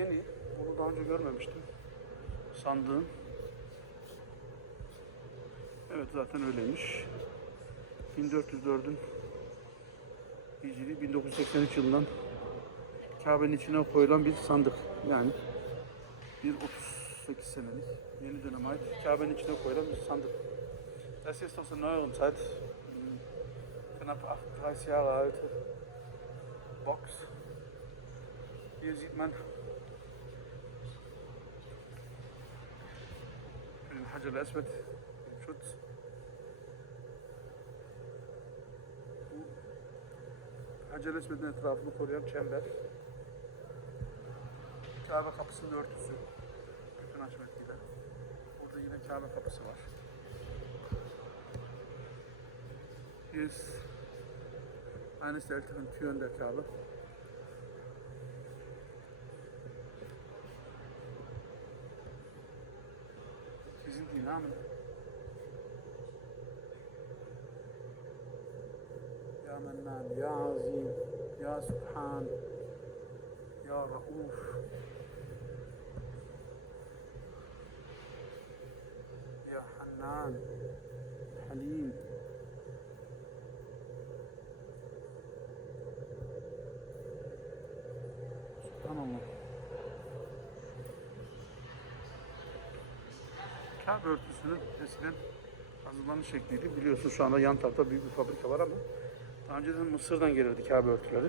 yeni. Bunu daha önce görmemiştim. Sandığın. Evet zaten öyleymiş. 1404'ün Hicri 1983 yılından Kabe'nin içine koyulan bir sandık. Yani bir 38 senelik yeni döneme ait Kabe'nin içine koyulan bir sandık. Das ist aus der neueren Zeit. Knapp 38 Jahre alte Box. Hier sieht man den Schutz. Bu Hacer Esved'in etrafını koruyan çember. Kabe kapısının örtüsü. Bütün haşmetiyle. Burada yine Kabe kapısı var. İst eines der älteren Türen Kabe. Namen. يا منان يا عظيم يا سبحان يا رؤوف يا حنان حليم Kabe örtüsünün eskiden hazırlanış şekliydi. Biliyorsun şu anda yan tarafta büyük bir fabrika var ama daha önceden Mısır'dan gelirdi Kabe örtüleri.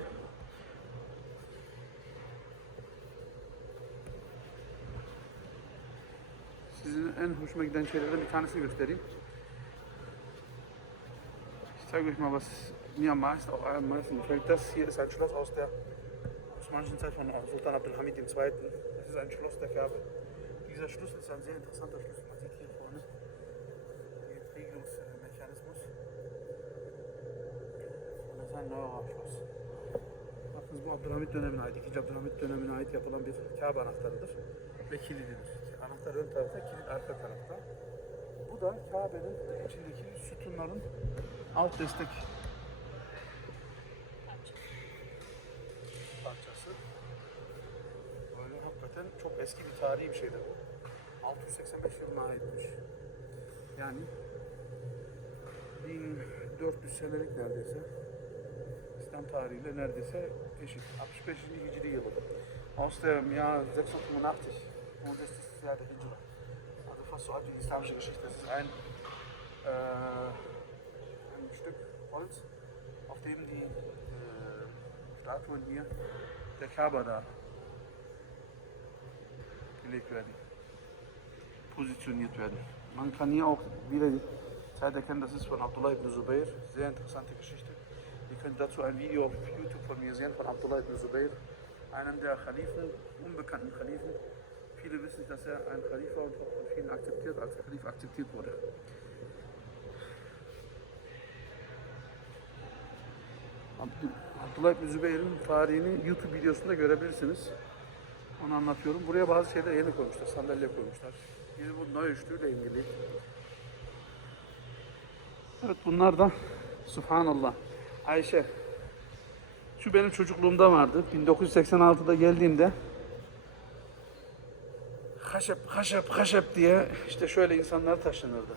Sizin en hoşuma giden şeylerden bir tanesini göstereyim. Ich zeige euch mal, was hier ist ein Schloss aus der osmanischen Zeit von Sultan Abdülhamid II. Das ist ein Schloss der Kabe. Dieser Schlüssel ist ein sehr interessanter Schlüssel. Man sieht hier vorne den Entriegelungsmechanismus. Neuerer Schloss. Bakınız bu Abdülhamit dönemine ait, 2. Abdülhamit dönemine ait yapılan bir Kabe anahtarıdır ve kilididir. Anahtar ön tarafta, kilit arka tarafta. Bu da Kabe'nin içindeki sütunların alt destek parçası. Böyle hakikaten çok eski bir tarihi bir şeydir bu. 685 yılına aitmiş. Yani 1400 senelik neredeyse. İslam tarihiyle neredeyse eşit. 65. Hicri yılı. Aus dem Jahr 685. Und das ist Jahr der Hijra. Also fast so alt wie die islamische Geschichte. Das ist ein, äh, ein Stück Holz, auf dem die äh, Statuen hier der Kaaba da gelegt werden, positioniert werden. Man kann hier auch wieder die Zeit erkennen, das ist von Abdullah ibn Zubayr, sehr interessante Geschichte. Ihr könnt dazu ein Video auf YouTube von mir sehen, von Abdullah ibn Zubayr, einem der Khalifen, unbekannten Khalifen. Viele wissen dass er ein Khalif war und auch von vielen akzeptiert, als Khalif akzeptiert wurde. Abdullah ibn Zübeyir'in tarihini YouTube videosunda görebilirsiniz. Onu anlatıyorum. Buraya bazı şeyler yeni koymuşlar. Sandalye koymuşlar. Biri bu Neuschlü ile ilgili. Evet bunlar da Subhanallah. Ayşe. Şu benim çocukluğumda vardı. 1986'da geldiğimde Haşep, haşep, haşep diye işte şöyle insanlar taşınırdı.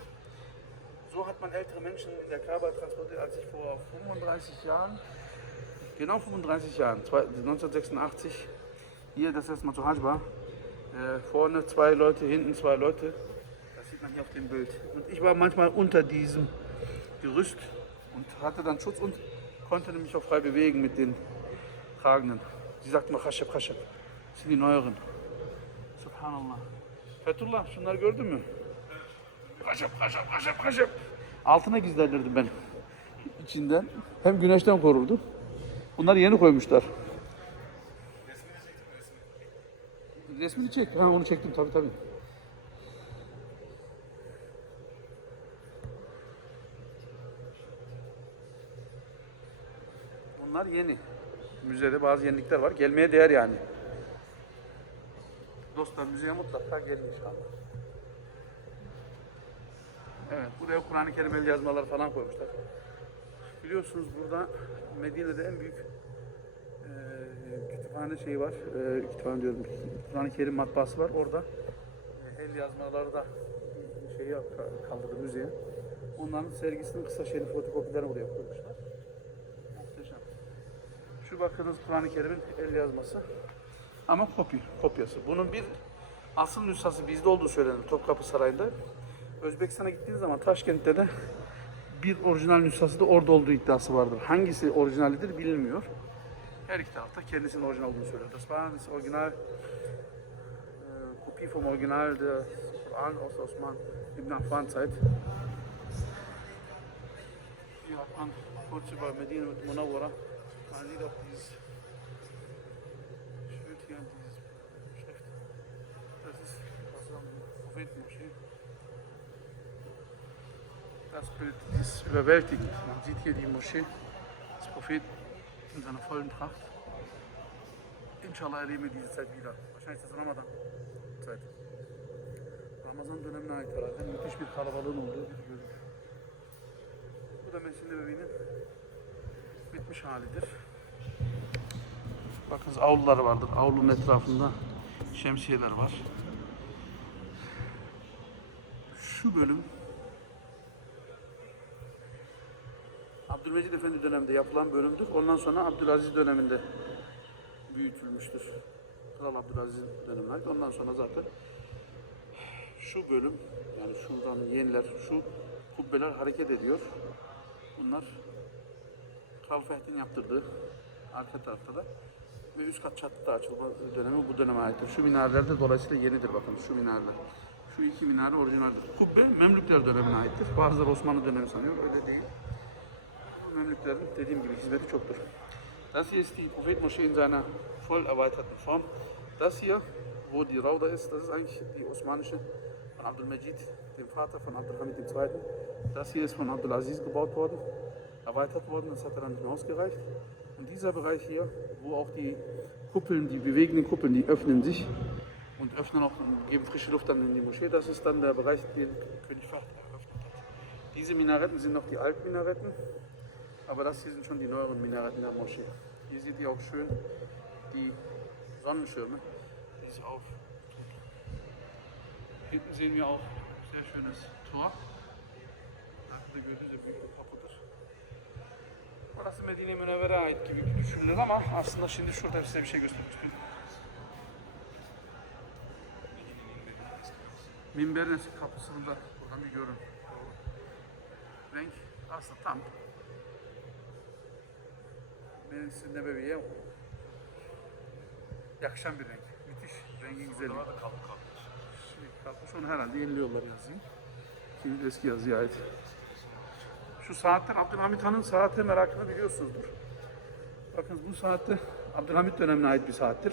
So hat man ältere Menschen in der Kaaba transportiert, als ich vor 35 Jahren, genau 35 Jahren, zwei- 1986, hier das erste Mal zu Hajj war, äh, vorne zwei Leute, hinten zwei Leute, das sieht man hier auf dem Bild. Und ich war manchmal unter diesem Gerüst und hatte dann Schutz und konnte mich auch frei bewegen mit den Tragenden. Sie sagten mal Haşep. Das sind die neueren. Subhanallah. Fethullah şunları gördün mü? Kaşıp kaşıp kaşıp kaşıp. Altına gizlenirdim ben. İçinden. Hem güneşten korurdu. Bunları yeni koymuşlar. Resmini çek. Ha, onu çektim tabii tabii. Bunlar yeni. Müzede bazı yenilikler var. Gelmeye değer yani. Dostlar müzeye mutlaka gelin inşallah. Evet, buraya Kur'an-ı Kerim el yazmaları falan koymuşlar. Biliyorsunuz burada Medine'de en büyük kütüphane kütüphane şeyi var. E, kütüphane diyorum. Kur'an-ı Kerim matbaası var. Orada e, el yazmaları da şeyi kaldırdı müzeye. Onların sergisinin kısa şeyini fotokopilerini buraya koymuşlar. Şu bakınız Kur'an-ı Kerim'in el yazması. Ama kopya, kopyası. Bunun bir asıl nüshası bizde olduğu söylenir Topkapı Sarayı'nda. Özbekistan'a gittiğiniz zaman Taşkent'te de bir orijinal nüshası da orada olduğu iddiası vardır. Hangisi orijinalidir bilinmiyor. Her iki tarafta kendisinin orijinal olduğunu söylüyor. Das war das Original, äh, Kopie vom Original des Koran aus der Osman ibn Affan Zeit. Hier hat man und Munawwara. Man sieht auch dieses Schild hier und dieses Schrift. Das ist der Prophetenmoschee. Das Bild ist überwältigend. Man sieht hier die Moschee des Propheten in seiner vollen Pracht. İnşallah erleben wir diese Zeit wieder. Wahrscheinlich ist das Ramadan Zeit. Ramazan dönemine ait herhalde. Müthiş bir kalabalığın olduğu bir bölüm. Bu da Mescid-i bitmiş halidir. Bakınız avluları vardır. Avlunun etrafında şemsiyeler var. Şu bölüm Abdülmecid Efendi döneminde yapılan bölümdür. Ondan sonra Abdülaziz döneminde büyütülmüştür. Kral Abdülaziz dönemine ait. Ondan sonra zaten şu bölüm yani şuradan yeniler, şu kubbeler hareket ediyor. Bunlar Kral Fehdi'nin yaptırdığı arka tarafta da ve üst kat çatıda açılma dönemi bu döneme aittir. Şu minareler de dolayısıyla yenidir bakın şu minareler. Şu iki minare orijinaldir. Kubbe Memlükler dönemine aittir. Bazıları Osmanlı dönemi sanıyor. Öyle değil. Memlüklerin dediğim gibi hizmeti çoktur. Das hier ist die Prophetmoschee in seiner voll erweiterten Form. Das hier, wo die Rauda ist, das ist eigentlich die osmanische von Abdülmecid, dem Vater von Abdülhamid II. Das hier ist von Abdülaziz gebaut worden, erweitert worden, das hat dann nicht mehr ausgereicht. Und dieser Bereich hier, wo auch die Kuppeln, die bewegenden Kuppeln, die öffnen sich und öffnen auch und geben frische Luft dann in die Moschee, das ist dann der Bereich, den König Fahd eröffnet hat. Diese Minaretten sind noch die Altminaretten. Aber das hier sind schon die neueren Minareten der Moschee. Hier seht ihr auch schön die Sonnenschirme, die es auf. Hinten sehen wir auch ein sehr schönes Tor. Büyük bir kapıdır. Orası Medine Münevvere ait gibi düşünülür ama aslında şimdi şurada size bir şey göstermek istiyorum. Minberin eski kapısını da buradan bir görün. Renk aslında tam Mescid-i Nebevi'ye yakışan bir renk. Müthiş rengin güzelliği. Şimdi kalkmış onu herhalde yeniliyorlar yazıyı. Şimdi eski yazıya ait. Şu saatler Abdülhamit Han'ın saate merakını biliyorsunuzdur. Bakın bu saatte Abdülhamit dönemine ait bir saattir.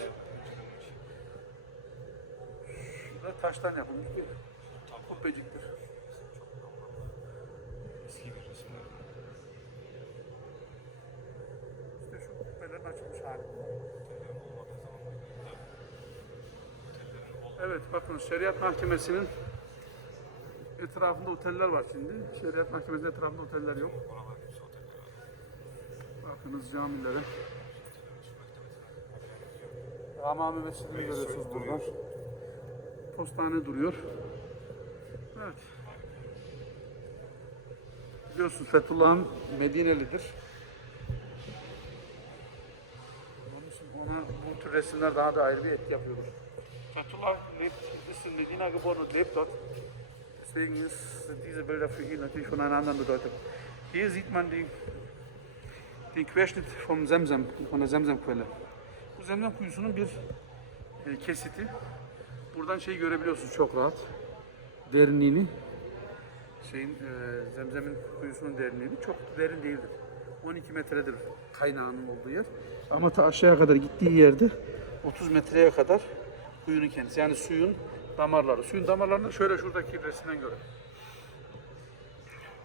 Şurada taştan yapılmış bir kubbeciktir. İşte şu kubbelerin açılmış hali. Evet bakın Şeriat Mahkemesi'nin etrafında oteller var şimdi. Şeriat Mahkemesi'nin etrafında oteller yok. Bakınız camilere. Hamami Mescidi'ni görüyorsunuz buradan. Postane duruyor. Evet. Biliyorsunuz Fethullah'ın Medinelidir. Onun için ona bu tür resimler daha da ayrı bir etki yapıyordur. Fethullah Medina geboren und lebt dort. Deswegen ist, diese Bilder für ihn natürlich von einer anderen Bedeutung. Hier sieht man die, den Querschnitt vom Semsem, von der Semsem-Quelle. Bu Zemzem kuyusunun bir e, kesiti. Buradan şeyi görebiliyorsunuz çok rahat. Derinliğini. Şeyin e, Zemzem'in kuyusunun derinliğini çok derin değildir. 12 metredir kaynağının olduğu yer. Ama ta aşağıya kadar gittiği yerde 30 metreye kadar kuyunun kendisi. Yani suyun damarları. Suyun damarlarını şöyle şuradaki resimden görün.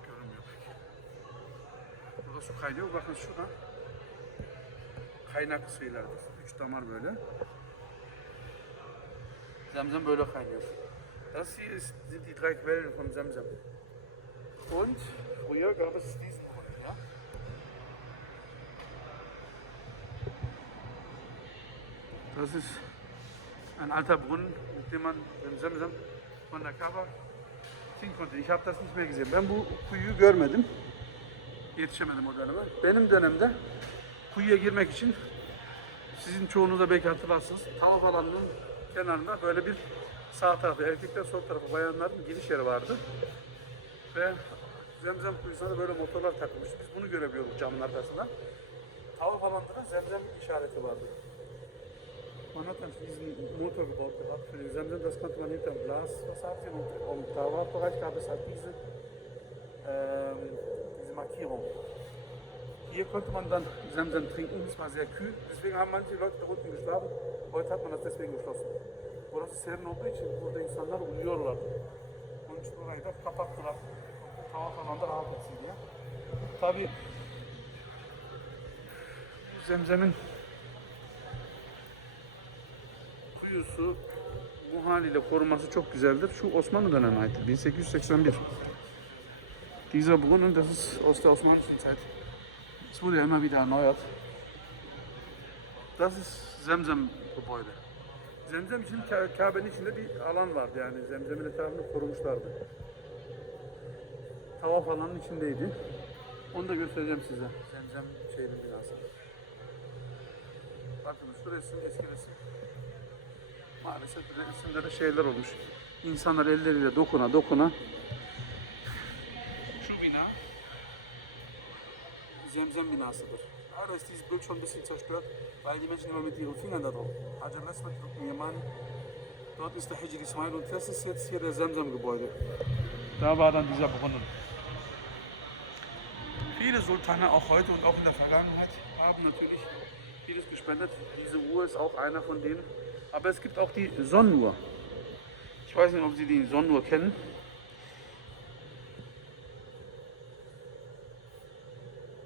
Görünmüyor pek. Burada su kaynıyor. Bakın şurada kaynak suylardır. Üç damar böyle. Zemzem böyle kaynıyor. Das hier sind die drei Quellen von Zemzem. Und früher gab es diesen Brunnen, ja? Das ist ein alter Brunnen, dem man den Semsem von der Kaaba ziehen konnte. Ich habe das nicht mehr gesehen. Ben bu kuyuyu görmedim. Yetişemedim o döneme. Benim dönemde kuyuya girmek için sizin çoğunuz da belki hatırlarsınız. Tavuk alanının kenarında böyle bir sağ tarafı, erkekler sol tarafı, bayanların giriş yeri vardı. Ve zemzem kuyusuna böyle motorlar takılmış. Biz bunu görebiliyorduk camın arkasından. Tavuk alanda da zemzem işareti vardı. Man hat dann diesen Motor gebaut gehabt für den Semsem, das konnte man hinterm Glas versagen und im Dauerbereich gab es halt diese, ähm, diese Markierung. Hier konnte man dann Semsem trinken, es war sehr kühl, deswegen haben manche Leute da unten geschlafen. Heute hat man das deswegen geschlossen. Burası serin olduğu için burada insanlar uyuyorlar. Onun için burayı da kapattılar. Hava falan da rahat etsin diye. Tabii zemzemin kuyusu bu haliyle koruması çok güzeldir. Şu Osmanlı dönemine ait. 1881. Dieser Brunnen, das ist aus der osmanischen Zeit. Es wurde ja immer wieder erneuert. Das ist Zemzem-Gebäude. Zemzem için Ka- Kabe'nin içinde bir alan vardı yani Zemzem'in etrafını korumuşlardı. Tavaf alanının içindeydi. Onu da göstereceğim size. Zemzem şehrin binası. Bakın şu resim eski resim. Maalesef resimde de şeyler olmuş. İnsanlar elleriyle dokuna dokuna. Şu bina Zemzem binasıdır. Ist dieses Bild schon ein bisschen zerstört, weil die Menschen immer mit ihren Fingern da drauf. Hajar Lesmet drücken Mann. Dort ist der Hijr Ismail und das ist jetzt hier der Zemzem-Gebäude. Da war dann dieser Brunnen. Viele Sultane, auch heute und auch in der Vergangenheit, haben natürlich vieles gespendet. Diese Uhr ist auch einer von denen. Aber es gibt auch die Sonnenuhr. Ich weiß nicht, ob Sie die Sonnenuhr kennen.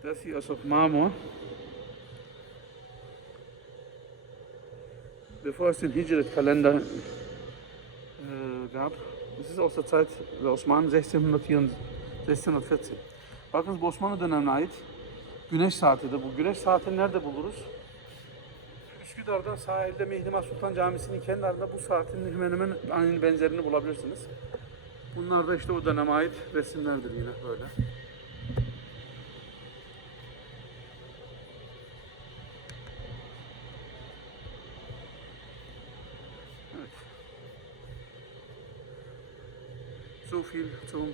Das hier ist aus Marmor. Bevor es den Hijret-Kalender äh, gab, das ist aus der Zeit der Osmanen 1614. 1614. Bakın bu Osmanlı dönemine ait güneş saatidir. Bu güneş saatini nerede buluruz? Üsküdar'dan sahilde Mihrimah Sultan Camisi'nin kenarında bu saatin hemen hemen aynı benzerini bulabilirsiniz. Bunlar da işte o döneme ait resimlerdir yine böyle. Evet. So viel zum.